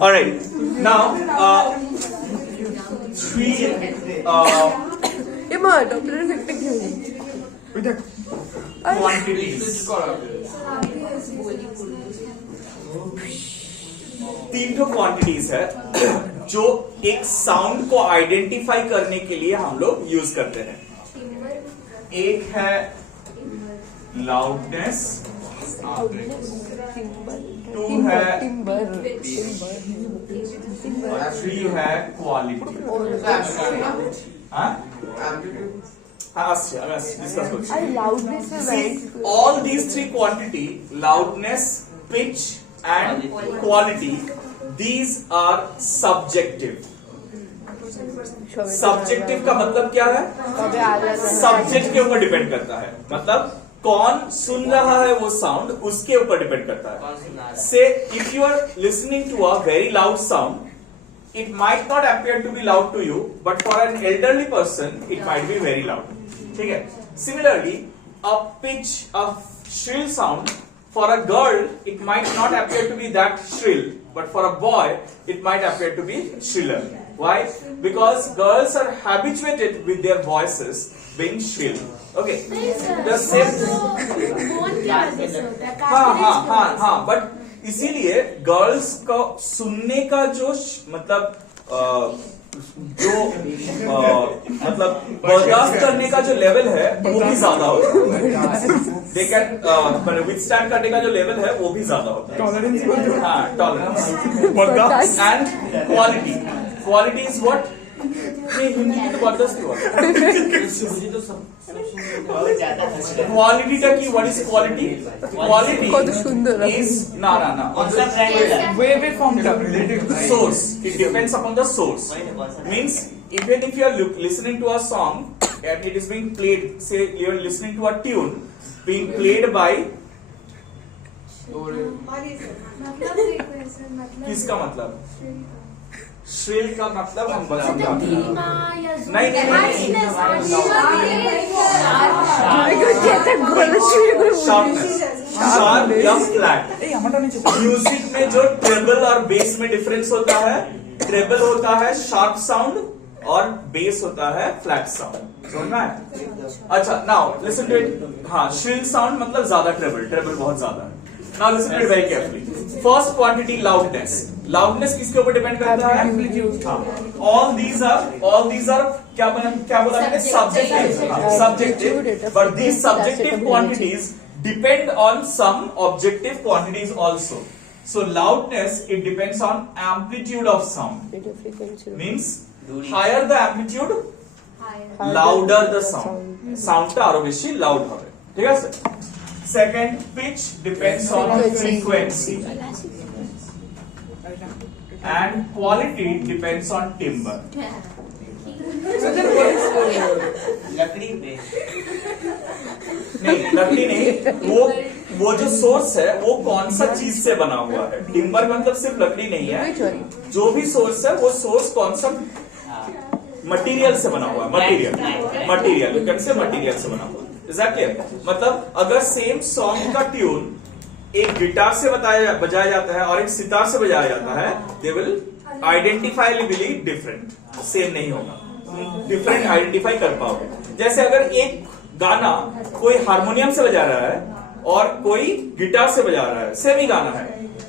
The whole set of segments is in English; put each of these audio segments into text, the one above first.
All right. Now, three. এমা Doppler effect কি হলো ওই দেখ Quantities. तीन तो क्वांटिटीज है जो एक साउंड को आइडेंटिफाई करने के लिए हम लोग यूज करते हैं। एक है लाउडनेस, टू है थ्री है quality. All these three quantity, loudness, pitch and quality, these are subjective. Subjective का मतलब क्या है? सब्जेक्ट के ऊपर डिपेंड करता है, मतलब कौन सुन रहा है वो साउंड उसके ऊपर डिपेंड करता है। So if you are listening to a very loud sound, it might not appear to be loud to you, but for an elderly person it might be very loud. ठीक है? Similarly, a pitch, a shrill sound, for a girl it might not appear to be that shrill, but for a boy it might appear to be shriller. Why? Because girls are habituated with their voices being shrill. Okay, the same. हाँ, but इसीलिए girls को सुनने का जो मतलब मतलब बर्दाश्त करने का जो लेवल है वो भी ज्यादा होता है। दे कैन विथस्टैंड करने का जो लेवल है वो भी ज्यादा होता है। Tolerance and quality. Quality is what? Hindi में तो बर्दाश्त क्यों? क्वालिटीটা কি? what is quality? Quality is না wave formula related source. It depends upon the source. Means even if you are listening to a song and it is being played, say you are listening to a tune being played by किसका मतलब? श्रील का मतलब हम बताएंगे। नहीं sharp या flat. Music में जो ट्रेबल और बेस में डिफरेंस होता है, ट्रेबल होता है शार्प साउंड और बेस होता है फ्लैट साउंड। समझना है? अच्छा, नाउ लिसन टू इट। हाँ, श्रिल साउंड मतलब ज्यादा ट्रेबल, ट्रेबल बहुत ज्यादा है। Now listen to it very carefully. First quantity, loudness. Loudness किसके ऊपर डिपेंड करता है? All these are क्या बोला मैंने? Subjective. But these subjective quantities depend on some objective quantities also. So loudness, it depends on amplitude of sound. Means higher the amplitude, louder the sound. Sound টা আরো বেশি loud হবে। ঠিক আছে? Second, pitch depends on frequency, and quality depends on timbre. लकड़ी पे लकड़ी नहीं, वो जो सोर्स है वो कौन सा चीज से बना हुआ है। टिम्बर मतलब सिर्फ लकड़ी नहीं है, जो भी सोर्स है वो सोर्स कौन सा मटेरियल से बना हुआ है। Material you can say material से बना हुआ है। Exactly. मतलब अगर सेम सॉन्ग का ट्यून एक गिटार से बजाया जाता है और एक सितार से बजाया जाता है, दे विल आइडेंटिफाइबली डिफरेंट, सेम नहीं होगा, डिफरेंट आइडेंटिफाई कर पाओगे। जैसे अगर एक गाना कोई हारमोनियम से बजा रहा है और कोई गिटार से बजा रहा है, सेम ही गाना है,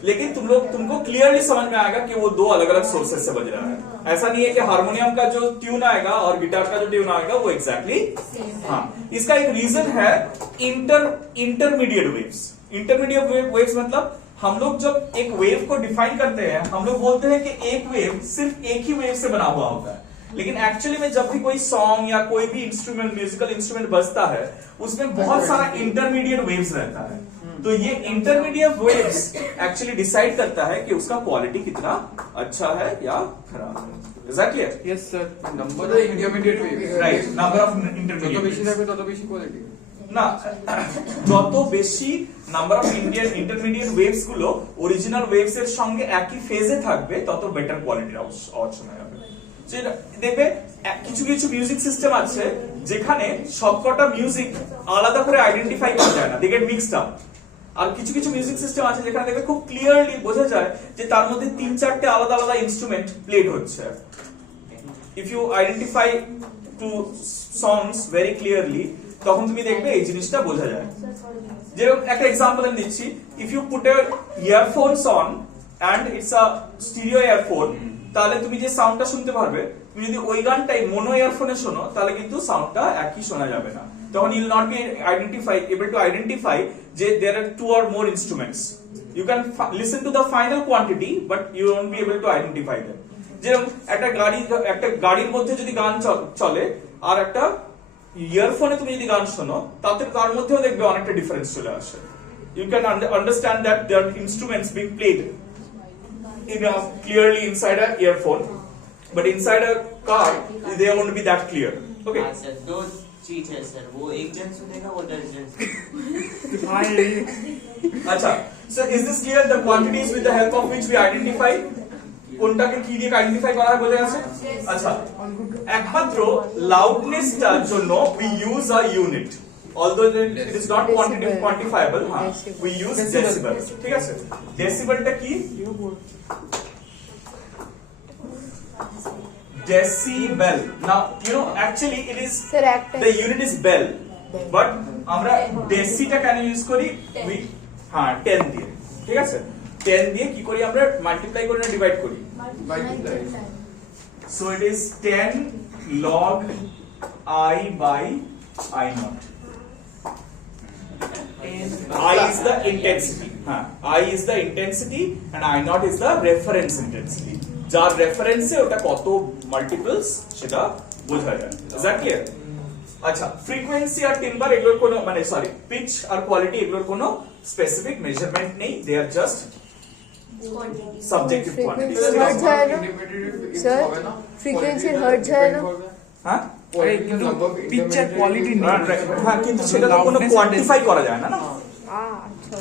लेकिन तुमको क्लियरली समझ में आएगा कि वो दो अलग अलग सोर्सेस से बज रहा है। ऐसा नहीं है कि हारमोनियम का जो ट्यून आएगा और गिटार का जो ट्यून आएगा वो एग्जैक्टली हाँ। इसका एक रीजन है इंटरमीडिएट वेव्स। इंटरमीडिएट वेव्स मतलब हम लोग जब एक वेव को डिफाइन करते हैं, हम लोग बोलते हैं कि एक वेव सिर्फ एक ही वेव से बना हुआ होता है, लेकिन एक्चुअली में जब भी कोई सॉन्ग या कोई भी इंस्ट्रूमेंट, म्यूजिकल इंस्ट्रूमेंट बजता है, उसमें बहुत सारा इंटरमीडिएट वेव्स रहता है। तो ये इंटरमीडिएट वेव्स एक्चुअली डिसाइड करता है कि उसका क्वालिटी कितना अच्छा है या खराब है। Is that clear? Yes sir. Number of intermediate waves. Right. Number of intermediate waves. তত বেশি quality. না, যত বেশি নাম্বার অফ ইন্টারমিডিয়েট ওয়েভস গুলো অরিজিনাল ওয়েভস এর সঙ্গে একই ফেজে থাকবে, তত বেটার কোয়ালিটির অপশন হবে। দেখবে কিছু কিছু মিউজিক সিস্টেম আছে যেখানে সবকটা মিউজিক আলাদা করে আইডেন্টিফাই করা যায় না, দে গেট মিক্সড আপ। আর কিছু কিছু মিউজিক সিস্টেম আছে যেখানে দেখবে খুব ক্লিয়ারলি বোঝা যায় যে তার মধ্যে 3-4টে আলাদা আলাদা ইনস্ট্রুমেন্ট প্লেড হচ্ছে। If you identify two songs very clearly তখন তুমি দেখবে এই জিনিসটা বোঝা যায়। যেরকম একটা এক্সাম্পল আমি দিচ্ছি, if you put a earphones on and it's a stereo earphone, তাহলে তুমি যে সাউন্ডটা শুনতে পারবে, তুমি যদি ওই গানটাই মোনো ইয়ারফোনে শোনো তাহলে কিন্তু সাউন্ডটা একই শোনা যাবে না। তখন you will not be able to identify যে there are two or more instruments. You can listen to the final quantity but you won't be able to identify them. যেরকম একটা গাড়ির মধ্যে যদি গান চলে আর একটা ইয়ারফোনে তুমি যদি গান শোনো তার মধ্যেও দেখবে অনেকটা ডিফারেন্স চলে আসে। You can understand that there are instruments being played clearly inside a earphone, but inside a car they won't be that clear. Okay. हाँ सर, दो चीज है सर, वो एक जन सुनेगा, वो 10 जन अच्छा, so is this clear? The quantities with the help of which we identify কোনটাকে কি দিয়ে আইডেন্টিফাই করা হয় বোঝা গেছে? আচ্ছা, একমাত্র লাউডনেসটার জন্য we use a unit, although it is not quantifiable, হ্যাঁ, we use decibel, ঠিক আছে? ডেসিবেলটা কি? Decibel. Now, you know, actually it is, the unit is bell, but আমরা ডেসিটা কেন ইউজ করি? We, হ্যাঁ, 10 দিয়ে, ঠিক আছে? 10 দিয়ে কি করি আমরা? মাল্টিপ্লাই করে না ডিভাইড করি? So it is 10 log I by I naught. I is the intensity, I is the intensity and I naught is the reference intensity. যার রেফারেন্সে ওটা কত মাল্টিপলস সেটা বোঝা যায়। Is that clear? আচ্ছা, ফ্রিকোয়েন্সি আর টিম্বার এগুলোর কোনো মানে সরি পিচ আর কোয়ালিটি এগুলোর কোনো স্পেসিফিক মেজারমেন্ট নেই, they are just subjective quantities. Sir frequency hertz है ना? হ্যাঁ पिक्चर क्वालिटी হ্যাঁ, কিন্তু সেটা তো কোনো কোয়ান্টিফাই করা যায় না। अच्छा